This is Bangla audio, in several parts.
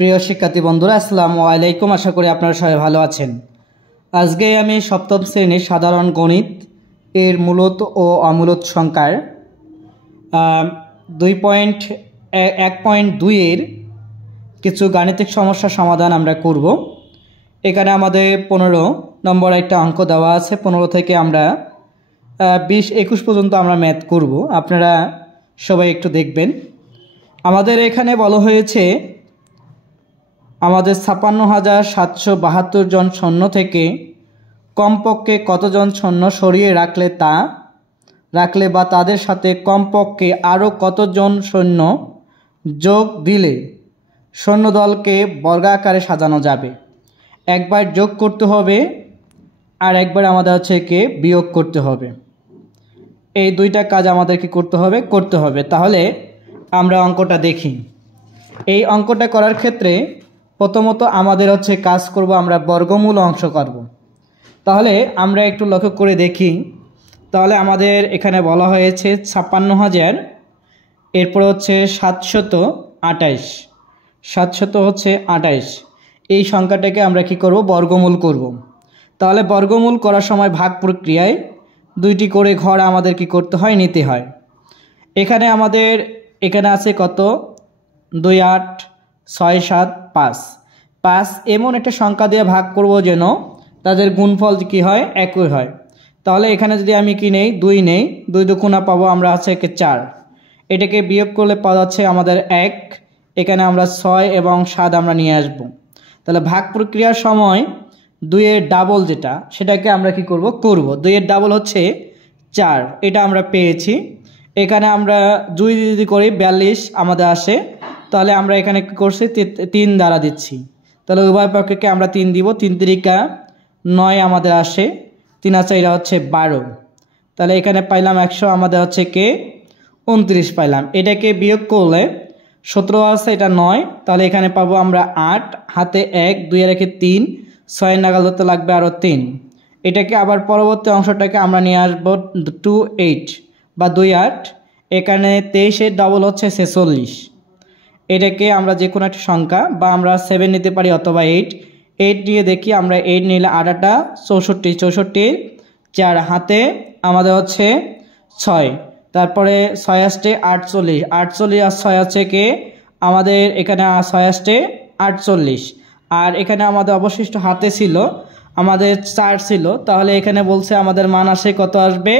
প্রিয় শিক্ষার্থী বন্ধুরা, আসসালামু আলাইকুম। আশা করি আপনারা সবাই ভালো আছেন। আজকে আমি সপ্তম শ্রেণীর সাধারণ গণিত এর মূলত ও অমূলত সংখ্যার 1.2 এর কিছু গাণিতিক সমস্যার সমাধান আমরা করব। এখানে আমাদের 15 নম্বর একটা অঙ্ক দেওয়া আছে। 15 থেকে আমরা 20-21 পর্যন্ত আমরা ম্যাথ করব। আপনারা সবাই একটু দেখবেন। আমাদের এখানে বলা হয়েছে আমাদের 56,772 জন সৈন্য থেকে কমপক্ষে কতজন সৈন্য সরিয়ে রাখলে বা তাদের সাথে কমপক্ষে আরও কতজন সৈন্য যোগ দিলে সৈন্যদলকে বর্গাকারে সাজানো যাবে। একবার যোগ করতে হবে আর একবার আমাদের বিয়োগ করতে হবে। এই দুইটা কাজ আমাদেরকে করতে হবে। তাহলে আমরা অঙ্কটা দেখি। এই অঙ্কটা করার ক্ষেত্রে প্রথমত আমাদের কাজ করব, আমরা বর্গমূল অংশ করব। তাহলে আমরা একটু লক্ষ্য করে দেখি। তাহলে আমাদের এখানে বলা হয়েছে 56,000, এরপর 728 এই সংখ্যাটাকে আমরা কি করব, বর্গমূল করব। তাহলে বর্গমূল করার সময় ভাগ প্রক্রিয়ায় দুইটি করে ঘর আমাদের কি করতে হয়, নিতে হয়। এখানে আমাদের আছে কত, 2, 8, 6, 7, 5 এমন একটা সংখ্যা দিয়ে ভাগ করব যেন তাদের গুণফল কি হয়, একই হয়। তাহলে এখানে যদি আমি কি নেই, 2 নেই, 2 দুগুণা পাবো আমরা 4। এটাকে বিয়োগ করলে পাওয়া যাচ্ছে আমাদের 1। এখানে আমরা 6 এবং 7 আমরা নিয়ে আসব। তাহলে ভাগ প্রক্রিয়ার সময় 2 এর ডাবল যেটা, সেটাকে আমরা কি করব, 2 এর ডাবল 4। এটা আমরা পেয়েছি। এখানে আমরা 2 যদি করি 42 আমাদের আসে। তাহলে আমরা এখানে কি করছি, 3 দ্বারা দিচ্ছি। তাহলে উভয় পক্ষকে আমরা 3 দিব। 3 3 9 আমাদের আসে। 3 আছে, এটা 12। তাহলে এখানে পাইলাম 100, আমাদের 29 পাইলাম। এটাকে বিয়োগ করলে 17 আছে, এটা 9। তাহলে এখানে পাবো আমরা 8, হাতে 1, 2 রেখে 3, 6 নাগাল ধরতে লাগবে আরও 3। এটাকে আবার পরবর্তী অংশটাকে আমরা নিয়ে আসবো 28 বা 28। এখানে 23 এর ডাবল 46। এটাকে আমরা যে কোনো একটা সংখ্যা বা আমরা 7 নিতে পারি অথবা 8 নিয়ে দেখি। আমরা 8 নিলে 8 64, 4 হাতে আমাদের 6। তারপরে 6 আসতে 48 আর 6 আছে কে আমাদের এখানে 6 আসতে 48। আর এখানে আমাদের অবশিষ্ট হাতে ছিল আমাদের 4 ছিল। তাহলে এখানে বলছে আমাদের মান আসে কত আসবে,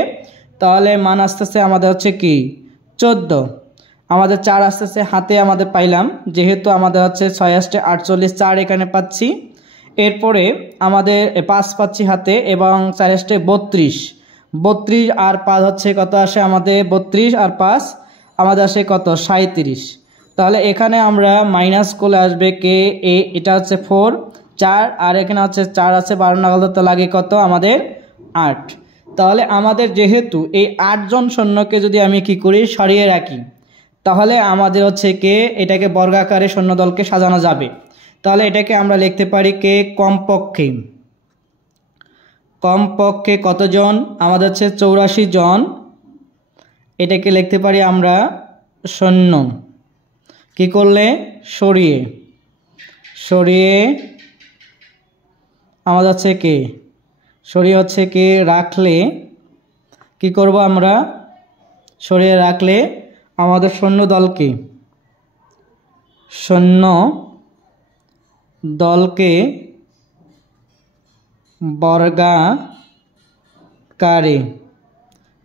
তাহলে মান আসতেছে আমাদের কি 14। আমাদের 4 আসতেছে হাতে, আমাদের পাইলাম যেহেতু আমাদের 6 আসতে 48, 4 এখানে পাচ্ছি। এরপরে আমাদের 5 পাচ্ছি হাতে এবং 4 আসতে 32 আর 5 কত আসে আমাদের, 32 আর 5 আমাদের আসে কত, 37। তাহলে এখানে আমরা মাইনাস করলে আসবে কে, এটা 4, 4 আর এখানে 4 আছে, 12 নাগাল ধরতে লাগে কত আমাদের 8। তাহলে আমাদের যেহেতু এই 8 জন সৈন্যকে যদি আমি কি করি, সরিয়ে রাখি, তাহলে আমাদের এটাকে বর্গাকারে সৈন্যদলকে সাজানো যাবে। তাহলে এটাকে আমরা লিখতে পারি কে কমপক্ষে কতজন, আমাদের 84 জন। এটাকে লিখতে পারি আমরা সৈন্য কি করলে, সরিয়ে আমাদের সরিয়ে রাখলে কি করব, আমরা সরিয়ে রাখলে আমাদের সৈন্য দলকে বর্গাকারে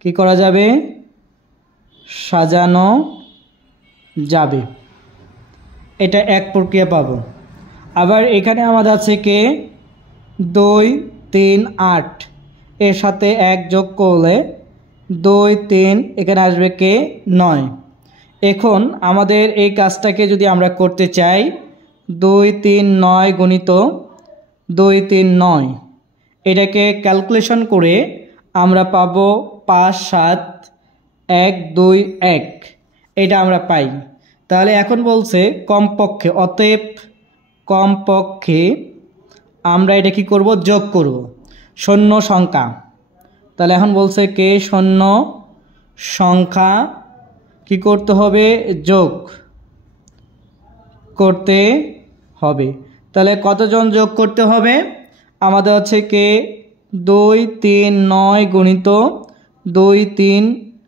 কি করা যাবে, সাজানো যাবে। এটা এক প্রক্রিয়া পাবো। আবার এখানে আমাদের আছে 2, 3, 8 এর সাথে 1 যোগ করলে 2, 3 এখানে আসবে 9। এখন আমাদের এই কাজটাকে যদি আমরা করতে চাই, 2, 3, 9 গুণিত 2, 3, 9, এটাকে ক্যালকুলেশন করে আমরা পাবো 5, 7, 1, 2, 1। এটা আমরা পাই। তাহলে এখন বলছে কমপক্ষে, অতএব কমপক্ষে আমরা এটা কি করব, যোগ করব সৈন্য সংখ্যা। তাহলে এখন বলছে সৈন্য সংখ্যা কি করতে হবে, যোগ করতে হবে। তাহলে কতজন যোগ করতে হবে? আমাদের হচ্ছে কে 2 3 9 গুণিত 2 3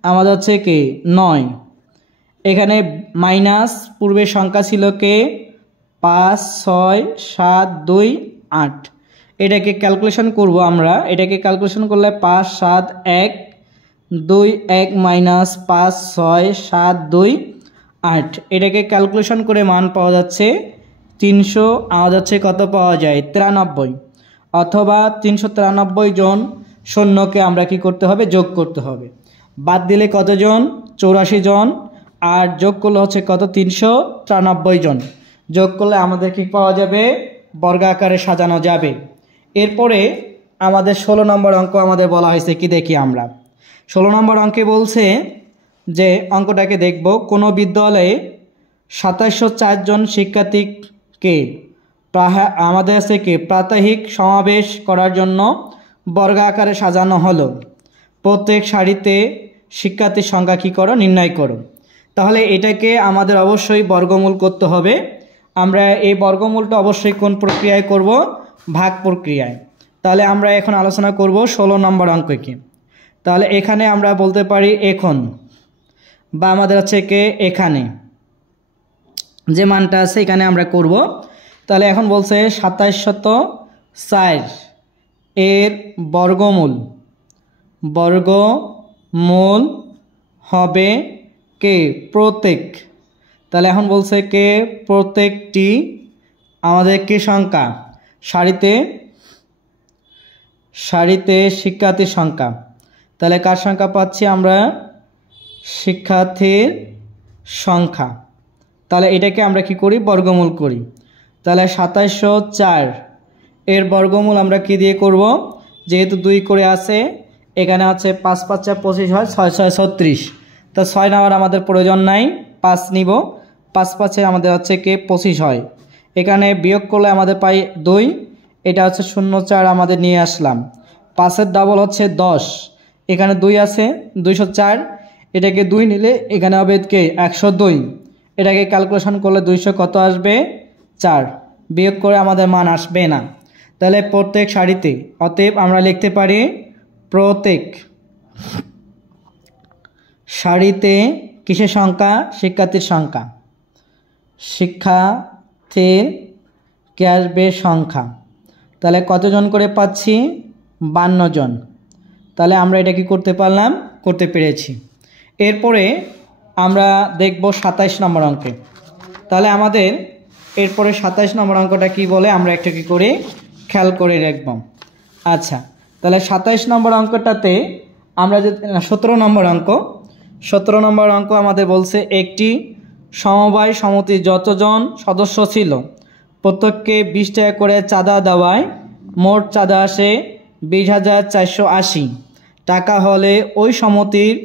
আমাদের হচ্ছে কে 9, এখানে মাইনাস পূর্বের সংখ্যা ছিল কে 5 6 7 2 8, এটাকে ক্যালকুলেশন করব আমরা। এটাকে ক্যালকুলেশন করলে 5 7 1 2 1 মাইনাস 5 6 7 2 8, এটাকে ক্যালকুলেশন করে মান পাওয়া যাচ্ছে 300। আমাদের হচ্ছে কত পাওয়া যায় 93, অথবা 393 জন সৈন্যকে আমরা কি করতে হবে যোগ করতে হবে। বাদ দিলে কতজন 84 জন, আর যোগ করলে হচ্ছে কত 393 জন, যোগ করলে আমাদের কি পাওয়া যাবে বর্গাকারে সাজানো যাবে। এরপরে আমাদের 16 নম্বর অঙ্ক আমাদের বলা হয়েছে কি দেখি আমরা। 16 নম্বর অঙ্কে বলছে যে অঙ্কটাকে দেখব, কোনো বিদ্যালয়ে 2704 জন শিক্ষার্থীকে আমাদের আছে কি প্রাত্যহিক সমাবেশ করার জন্য বর্গাকারে সাজানো হলো। প্রত্যেক সারিতে শিক্ষার্থীর সংখ্যা কী করো নির্ণয় করো। তাহলে এটাকে আমাদের অবশ্যই বর্গমূল করতে হবে। আমরা এই বর্গমূলটা অবশ্যই কোন প্রক্রিয়ায় করব? ভাগ প্রক্রিয়ায়। তাহলে আমরা এখন আলোচনা করব 16 নম্বর অঙ্ককে। তাহলে এখানে আমরা বলতে পারি এখন, বা আমাদের হচ্ছে কে এখানে যে মানটা আছে এখানে আমরা করব। তাহলে এখন বলছে 2704 এর বর্গমূল হবে কে প্রত্যেক। তাহলে এখন বলছে কে প্রত্যেকটি আমাদের কি সংখ্যা সারিতে শিক্ষার্থীর সংখ্যা। তাহলে কার সংখ্যা পাচ্ছি আমরা? শিক্ষার্থীর সংখ্যা। তাহলে এটাকে আমরা কি করি বর্গমূল করি। তাহলে 2704 এর বর্গমূল আমরা কি দিয়ে করব? যেহেতু 2 করে আছে, এখানে আছে 5 5 25 হয়, 6 6 36, তা 6 নেওয়ার আমাদের প্রয়োজন নাই, 5 নিব। 5 5 আমাদের হচ্ছে কে 25 হয়। এখানে বিয়োগ করলে আমাদের পাই 2, এটা হচ্ছে 04 আমাদের নিয়ে আসলাম। 5-এর ডাবল হচ্ছে 10, এখানে 2 আছে 204, এটাকে 2 নিলে এখানে হবে কে 102, এটাকে ক্যালকুলেশন করলে 200 কত আসবে 4, বিয়োগ করে আমাদের মান আসবে না। তাহলে প্রত্যেক সারিতে, অতএব আমরা লিখতে পারি প্রত্যেক সারিতে কিসের সংখ্যা? শিক্ষার্থীর সংখ্যা। শিক্ষার্থীর কে আসবে সংখ্যা। তাহলে কতজন করে পাচ্ছি? 52 জন। তাহলে আমরা এটা কি করতে পারলাম? করতে পেরেছি। এরপরে আমরা দেখব 27 নম্বর অঙ্কে। তাহলে আমাদের এরপরে 27 নম্বর অঙ্কটা কি বলে আমরা একটা কি করে খেয়াল করে রাখব। আচ্ছা, তাহলে 27 নম্বর অঙ্কটাতে আমরা যে 17 নম্বর অঙ্ক আমাদের বলছে একটি সমবায় সমিতির যতজন সদস্য ছিল প্রত্যেককে 20 টাকা করে চাঁদা দেওয়ায় মোট চাঁদা আসে 20,480 টাকা হলে ওই সমিতির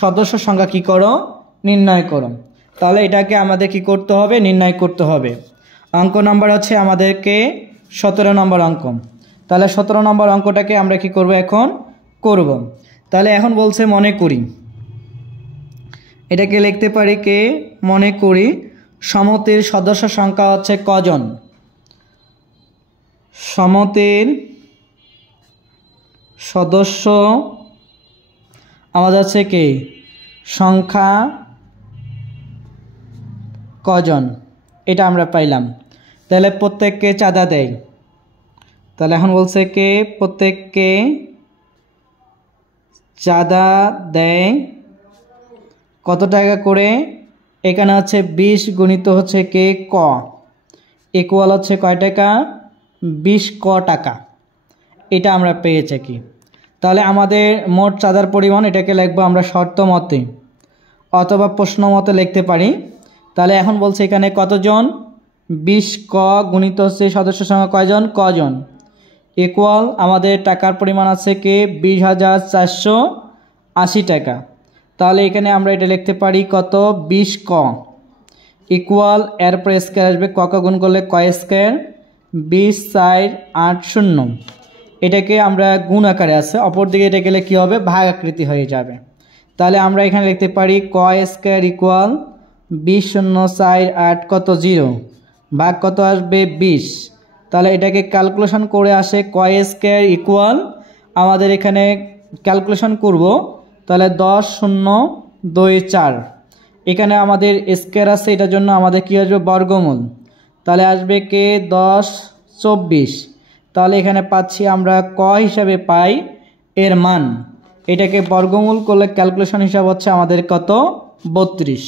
সদস্য সংখ্যা কী করো? নির্ণয় করো। তাহলে এটাকে আমাদের কি করতে হবে? নির্ণয় করতে হবে। অঙ্ক নাম্বার হচ্ছে আমাদেরকে 17 নম্বর অঙ্ক। তাহলে 17 নম্বর অঙ্কটাকে আমরা কি করব? এখন করব। তাহলে এখন বলছে মনে করি, এটাকে লিখতে পারি কে মনে করি সমিতির সদস্য সংখ্যা হচ্ছে কজন? সমিতির সদস্য আমাদের হচ্ছে কে সংখ্যা কজন, এটা আমরা পাইলাম। তাহলে প্রত্যেককে চাঁদা দেয়। তাহলে এখন বলছে কে প্রত্যেককে চাঁদা দেয় কত টাকা করে? এখানে হচ্ছে 20 গুণিত হচ্ছে কে ক, ইকুয়াল হচ্ছে কয় টাকা? 20 ক টাকা। এটা আমরা পেয়েছি কি। তাহলে আমাদের মোট চাঁদার পরিমাণ এটাকে লিখবো আমরা শর্ত মতে অথবা প্রশ্ন মতে লিখতে পারি। তাহলে এখন বলছে এখানে কতজন? 20 ক গুণিত হচ্ছে সদস্য সংখ্যা কয়জন? কজন, ইকুয়াল আমাদের টাকার পরিমাণ আছে কে 20,480 টাকা। তাহলে এখানে আমরা এটা লিখতে পারি কত? 20 ক ইকুয়াল এরপর স্কোয়ার আসবে, ক গুণ করলে ক স্কোয়ার, 20 4 8 0, এটাকে আমরা গুণ আকারে আছে, অপরদিকে এটা গেলে কী হবে? ভাগ আকৃতি হয়ে যাবে। তাহলে আমরা এখানে লিখতে পারি ক স্কোয়ার ইকুয়াল 20 0 4 8 কত 0 ভাগ কত আসবে 20। তাহলে এটাকে ক্যালকুলেশন করে আসে কয় স্কয়ার ইকুয়াল, আমাদের এখানে ক্যালকুলেশন করব তাহলে 10 0 2 4। এখানে আমাদের স্কয়ার আছে, এটার জন্য আমাদের কি আসবে বর্গমূল, তাহলে আসবে কে 10 24। তাহলে এখানে পাচ্ছি আমরা ক হিসাবে পাই এর মান, এটাকে বর্গমূল করলে ক্যালকুলেশন হিসাব হচ্ছে আমাদের কত 32।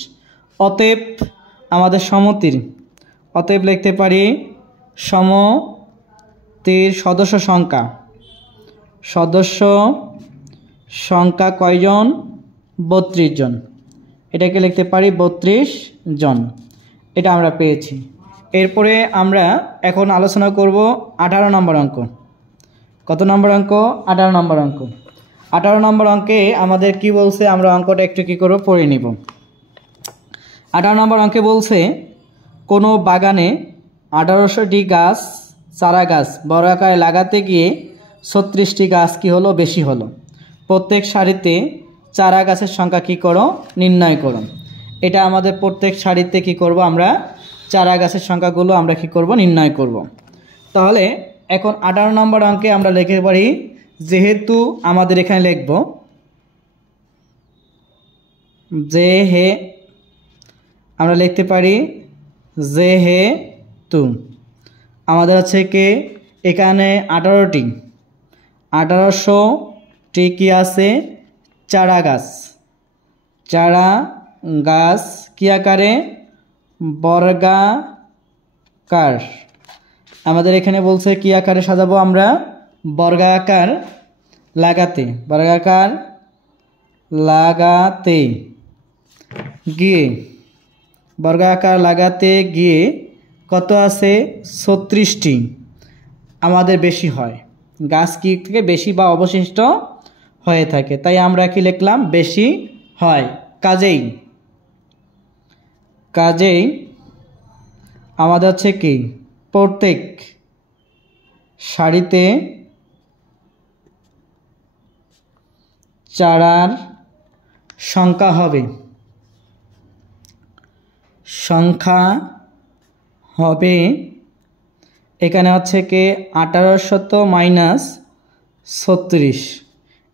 অতএব আমাদের সমতির, অতএব লিখতে পারি সমতির সদস্য সংখ্যা কয়জন 32 জন, এটাকে লিখতে পারি 32 জন। এটা আমরা পেয়েছি। এরপরে আমরা এখন আলোচনা করব 18 নম্বর অঙ্ক। কত নম্বর অঙ্ক? 18 নম্বর অঙ্ক। 18 নম্বর অঙ্কে আমাদের কি বলছে, আমরা অঙ্কটা একটু কি করব পড়ে নিব। 18 নম্বর অঙ্কে বলছে কোনো বাগানে 1800টি গাছ চারা গাছ বড় আকারে লাগাতে গিয়ে 36টি গাছ কি হলো বেশি হলো। প্রত্যেক সারিতে চারা গাছের সংখ্যা কি করো নির্ণয় করো। এটা আমাদের প্রত্যেক সারিতে কি করব আমরা চারা গাছের সংখ্যাগুলো আমরা কি করব নির্ণয় করব। তাহলে এখন 18 নম্বর অঙ্কে আমরা লিখতে পারি, যেহেতু আমাদের এখানে লিখব আমরা লিখতে পারি যেহেতু আমাদের হচ্ছে কি এখানে 1800টি কি আছে চারা গাছ কি আকারে বর্গাকার। আমাদের এখানে বলছে কি আকারে সাজাবো আমরা বর্গাকার লাগাতে গিয়ে কত আছে 36টি আমাদের বেশি হয়, গাছ কি থেকে বেশি বা অবশিষ্ট হয়ে থাকে, তাই আমরা কি লিখলাম বেশি হয়। কাজেই আমাদের হচ্ছে কি প্রত্যেক সারিতে চারার সংখ্যা হবে এখানে হচ্ছে কি 1800 - 36,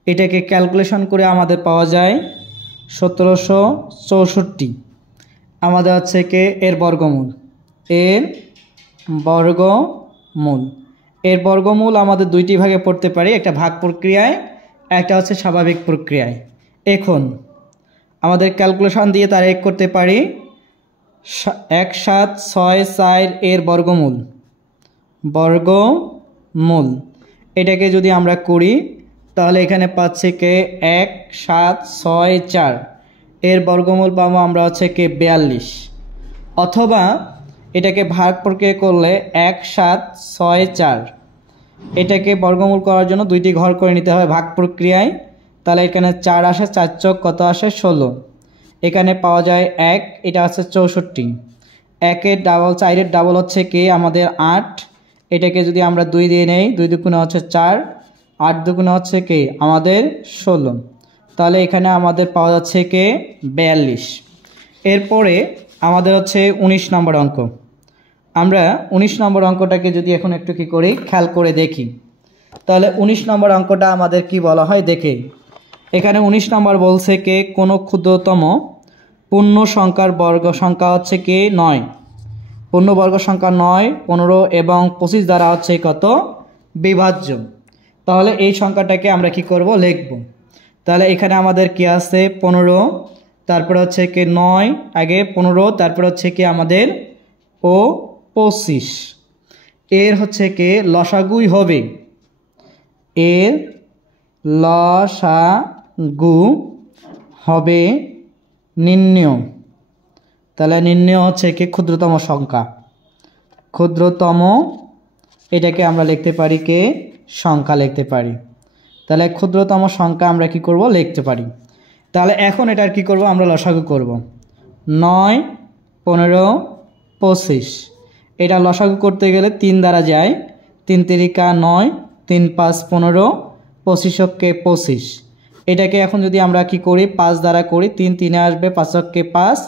এটাকে ক্যালকুলেশন করে আমাদের পাওয়া যায় 1764। আমাদের হচ্ছে কি এর বর্গমূল আমাদের দুইটি ভাগে পড়তে পারি, একটা ভাগ প্রক্রিয়ায়, একটা হচ্ছে স্বাভাবিক প্রক্রিয়ায়। এখন আমাদের ক্যালকুলেশন দিয়ে তার এক করতে পারি 1764 এর বর্গমূল এটাকে যদি আমরা করি তাহলে এখানে পাচ্ছে কে 1764 এর বর্গমূল পাবো আমরা হচ্ছে কে 42। অথবা এটাকে ভাগ প্রক্রিয়া করলে 1764 এটাকে বর্গমূল করার জন্য দুইটি ঘর করে নিতে হবে ভাগ প্রক্রিয়ায়। তাহলে এখানে 4 আসে, 4 চক কত আসে 16, এখানে পাওয়া যায় 1, এটা হচ্ছে 64। 1-এর ডাবল 4-এর ডাবল হচ্ছে কি আমাদের 8, এটাকে যদি আমরা 2 দিয়ে নেই 2 দুগুণে হচ্ছে 4, 8 দুগুণে হচ্ছে কি আমাদের 16, তাহলে এখানে আমাদের পাওয়া যাচ্ছে কি 42। এরপরে আমাদের হচ্ছে 19 নম্বর অঙ্ক। আমরা 19 নম্বর অঙ্কটাকে যদি এখন একটু কি করি খেয়াল করে দেখি, তাহলে 19 নম্বর অঙ্কটা আমাদের কি বলা হয় দেখে। এখানে 19 নম্বর বলছে কি কোনো ক্ষুদ্রতম পূর্ণ সংখ্যার বর্গ সংখ্যা হচ্ছে কি 9, পূর্ণ বর্গ সংখ্যা 9, 15 এবং 25 দ্বারা হচ্ছে কত বিভাজ্য। তাহলে এই সংখ্যাটাকে আমরা কি করব লিখব। তাহলে এখানে আমাদের কি আছে 15, তারপরে হচ্ছে কি 9 আগে 15, তারপরে হচ্ছে কি আমাদের 25। এর হচ্ছে কি লসাগুই হবে, এর লসাগু হবে নির্ণয়। তাহলে নির্ণয় হচ্ছে কি ক্ষুদ্রতম সংখ্যা, এটাকে আমরা লিখতে পারি কে সংখ্যা লিখতে পারি। তাহলে ক্ষুদ্রতম সংখ্যা আমরা কি করব লিখতে পারি। তাহলে এখন এটার কি করব আমরা লসাগু করব। 9, 15, 25 এটা লসাগু করতে গেলে 3 দ্বারা যায়, 3 তিরিকা 9, 3 5 15, 25 কে 25। এটাকে এখন যদি আমরা কি করি 5 দ্বারা করি, 3 3 আসবে, 5 কে 5,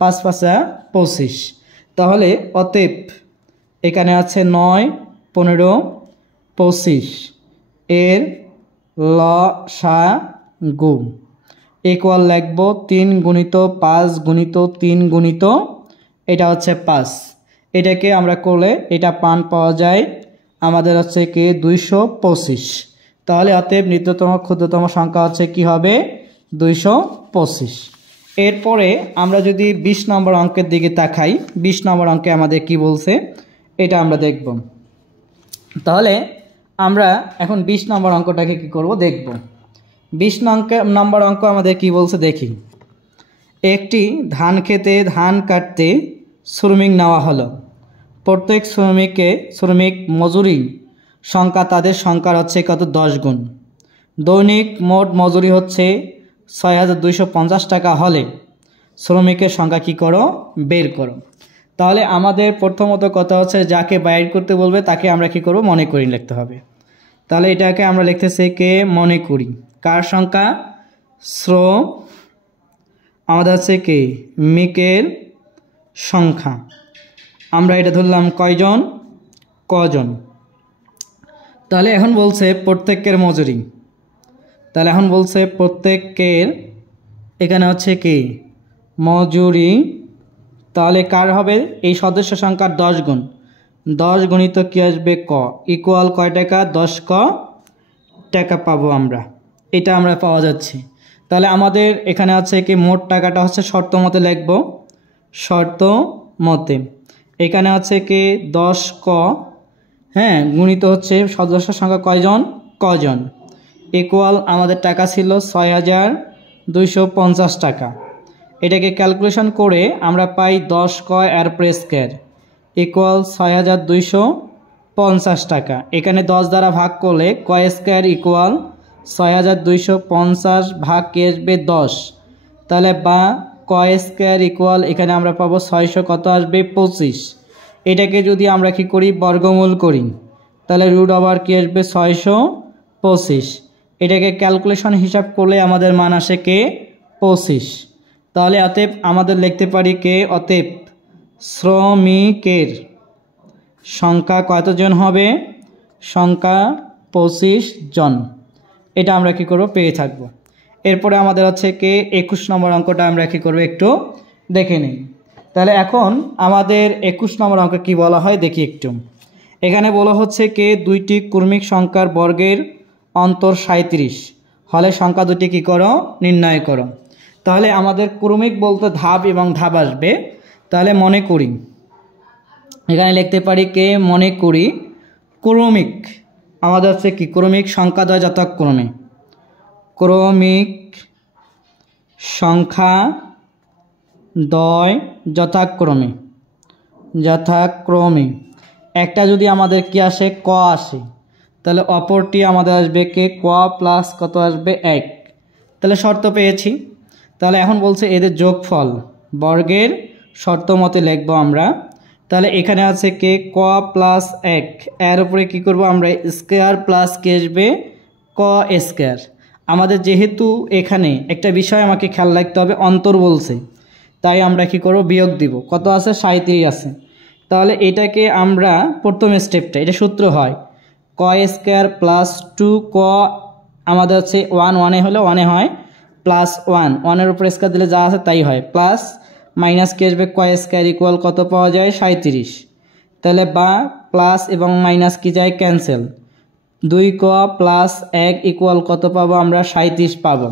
5 5 25। তাহলে অতএব এখানে আছে 9, 15, 25 এর লসাগু ইকুয়াল লিখব 3 গুণিত 5 গুণিত 3 গুণিত এটা হচ্ছে 5। এটাকে আমরা করলে এটা পান পাওয়া যায় আমাদের হচ্ছে কি 225। তাহলে অতএব নিত্যতম ক্ষুদ্রতম সংখ্যা হচ্ছে কি হবে 225। এরপরে আমরা যদি 20 নম্বর অঙ্কের দিকে তাকাই, 20 নম্বর অঙ্কে আমাদের কি বলছে এটা আমরা দেখব। তাহলে আমরা এখন 20 নম্বর অঙ্কটাকে কি করব দেখব। 20 নম্বর অঙ্ক আমাদের কি বলছে দেখি। একটি ধান খেতে ধান কাটতে শ্রমিক নেওয়া হলো। প্রত্যেক শ্রমিক মজুরি সংখ্যা তাদের সংখ্যার হচ্ছে কত 10 গুণ। দৈনিক মোট মজুরি হচ্ছে 6250 টাকা হলে শ্রমিকের সংখ্যা কি করো বের করো। তাহলে আমাদের প্রথমত কথা হচ্ছে যাকে বাইর করতে বলবে তাকে আমরা কি করব মনে করি লিখতে হবে। তাহলে এটাকে আমরা লিখতেছি কে মনে করি। কার সংখ্যা আমাদের হচ্ছে কি মিকের সংখ্যা। আমরা এটা ধরলাম কজন। তাহলে এখন বলছে প্রত্যেকের মজুরি। তাহলে এখন বলছে প্রত্যেকের এখানে হচ্ছে কি মজুরি। তাহলে কার হবে এই সদস্য সংখ্যার 10 গুণ। 10 গুণিত কি আসবে ক ইকুয়াল কয় টাকা 10 ক টাকা পাবো আমরা। এটা আমরা পাওয়া যাচ্ছে। তাহলে আমাদের এখানে আছে কি মোট টাকাটা হচ্ছে শর্ত মতে লিখব। শর্ত মতে এখানে আছে কি 10 ক গুণিত হচ্ছে সদস্য সংখ্যা কজন ইকুয়াল আমাদের টাকা ছিল 6250 টাকা। এটাকে ক্যালকুলেশন করে আমরা পাই 10 ক এর স্কয়ার ইকুয়াল 6250 টাকা। এখানে 10 দ্বারা ভাগ করলে ক স্কয়ার ইকুয়াল 6250 ভাগ কে আসবে 10। তাহলে বা ক স্কয়ার ইকুয়াল এখানে আমরা পাবো 600 কত আসবে 25। এটাকে যদি আমরা কি করি বর্গমূল করি তাহলে রুট ওভার কি আসবে 625। এটাকে ক্যালকুলেশন হিসাব করলে আমাদের মান আসে কে 25। তাহলে অতএব আমাদের লিখতে পারি কে অতএব শ্রমিকের সংখ্যা কতজন হবে সংখ্যা 25 জন। এটা আমরা কি করব পেয়ে থাকব। এরপরে আমাদের হচ্ছে কে 21 নম্বর অঙ্কটা আমরা কি করব একটু দেখে নিই। তাহলে এখন আমাদের 21 নম্বর অঙ্ক কি বলা হয় দেখি একটু। এখানে বলা হচ্ছে কে দুইটি ক্রমিক সংখ্যার বর্গের অন্তর 37 হলে সংখ্যা দুটি কি করো নির্ণয় করো। তাহলে আমাদের ক্রমিক বলতে ধাপ এবং ধাপ আসবে। তাহলে মনে করি এখানে লিখতে পারি কে মনে করি ক্রমিক আমাদের হচ্ছে কি ক্রমিক সংখ্যা দ্বয় যথাক্রমে ক্রমিক সংখ্যা দ্বয় যথাক্রমে একটা যদি আমাদের কি আসে ক আসে তাহলে অপরটি আমাদের আসবে কে ক প্লাস কত আসবে 1। তাহলে শর্ত পেয়েছি। তাহলে এখন বলছে এদের যোগফল বর্গের শর্ত মতে লিখব আমরা। তাহলে এখানে আছে কে ক প্লাস 1 এর উপরে কি করব আমরা স্কয়ার প্লাস কে আসবে ক স্কয়ার। আমাদের যেহেতু এখানে একটা বিষয় আমাকে খেয়াল রাখতে হবে অন্তর বলছে তাই আমরা কি করব বিয়োগ দিব। কত আছে 37 আছে। তাহলে এটাকে আমরা প্রথম স্টেপটা এটা সূত্র হয় ক স্কয়ার প্লাস 2 ক আমাদের হচ্ছে 1 1 এ হলে 1 এ হয় প্লাস 1 1 এর উপর স্কয়ার দিলে যা আছে তাই হয় প্লাস মাইনাস কে আসবে ক স্কয়ার ইকুয়াল কত পাওয়া যায় 37। তাহলে বা প্লাস এবং মাইনাস কি যায় ক্যান্সেল 2 ক প্লাস 1 ইকুয়াল কত পাবো আমরা 37 পাবো।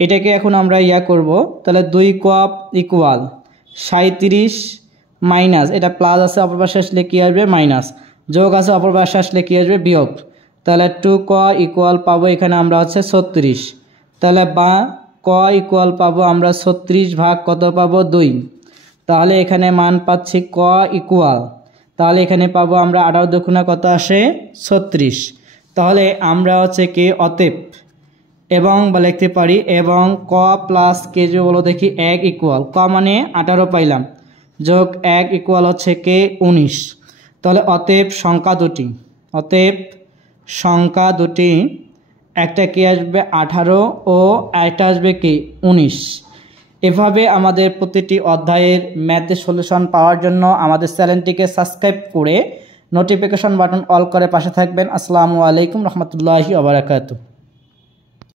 এটাকে এখন আমরা করব। তাহলে 2 ক ইকুয়াল 37 মাইনাস এটা প্লাস আছে অপর পাশে আসলে কি আসবে মাইনাস যোগ আছে অপর পাশে আসলে কি আসবে বিয়োগ। তাহলে 2 ক ইকুয়াল পাবো এখানে আমরা হচ্ছে 36। তাহলে বা ক ইকুয়াল পাবো আমরা 36 ভাগ কত পাবো 2। তাহলে এখানে মান পাচ্ছি ক ইকুয়াল তাহলে এখানে পাবো আমরা 18 দুগুণা কত আসে 36। তাহলে আমরা হচ্ছে কি অতএব এবং লিখতে পারি এবং ক প্লাস কে যে বলো দেখি 1 ইকুয়াল ক মানে 18 পাইলাম যোগ 1 ইকুয়াল হচ্ছে কে 19। তাহলে অতএব সংখ্যা দুটি একটা কি আসবে 18 ও একটা আসবে কি 19। এভাবে আমাদের প্রতিটি অধ্যায়ের ম্যাথের সলিউশন পাওয়ার জন্য আমাদের চ্যানেলটিকে সাবস্ক্রাইব করে নোটিফিকেশন বাটন অল করে পাশে থাকবেন। আসসালামু আলাইকুম রহমতুল্লাহি ওয়া বারাকাতুহু।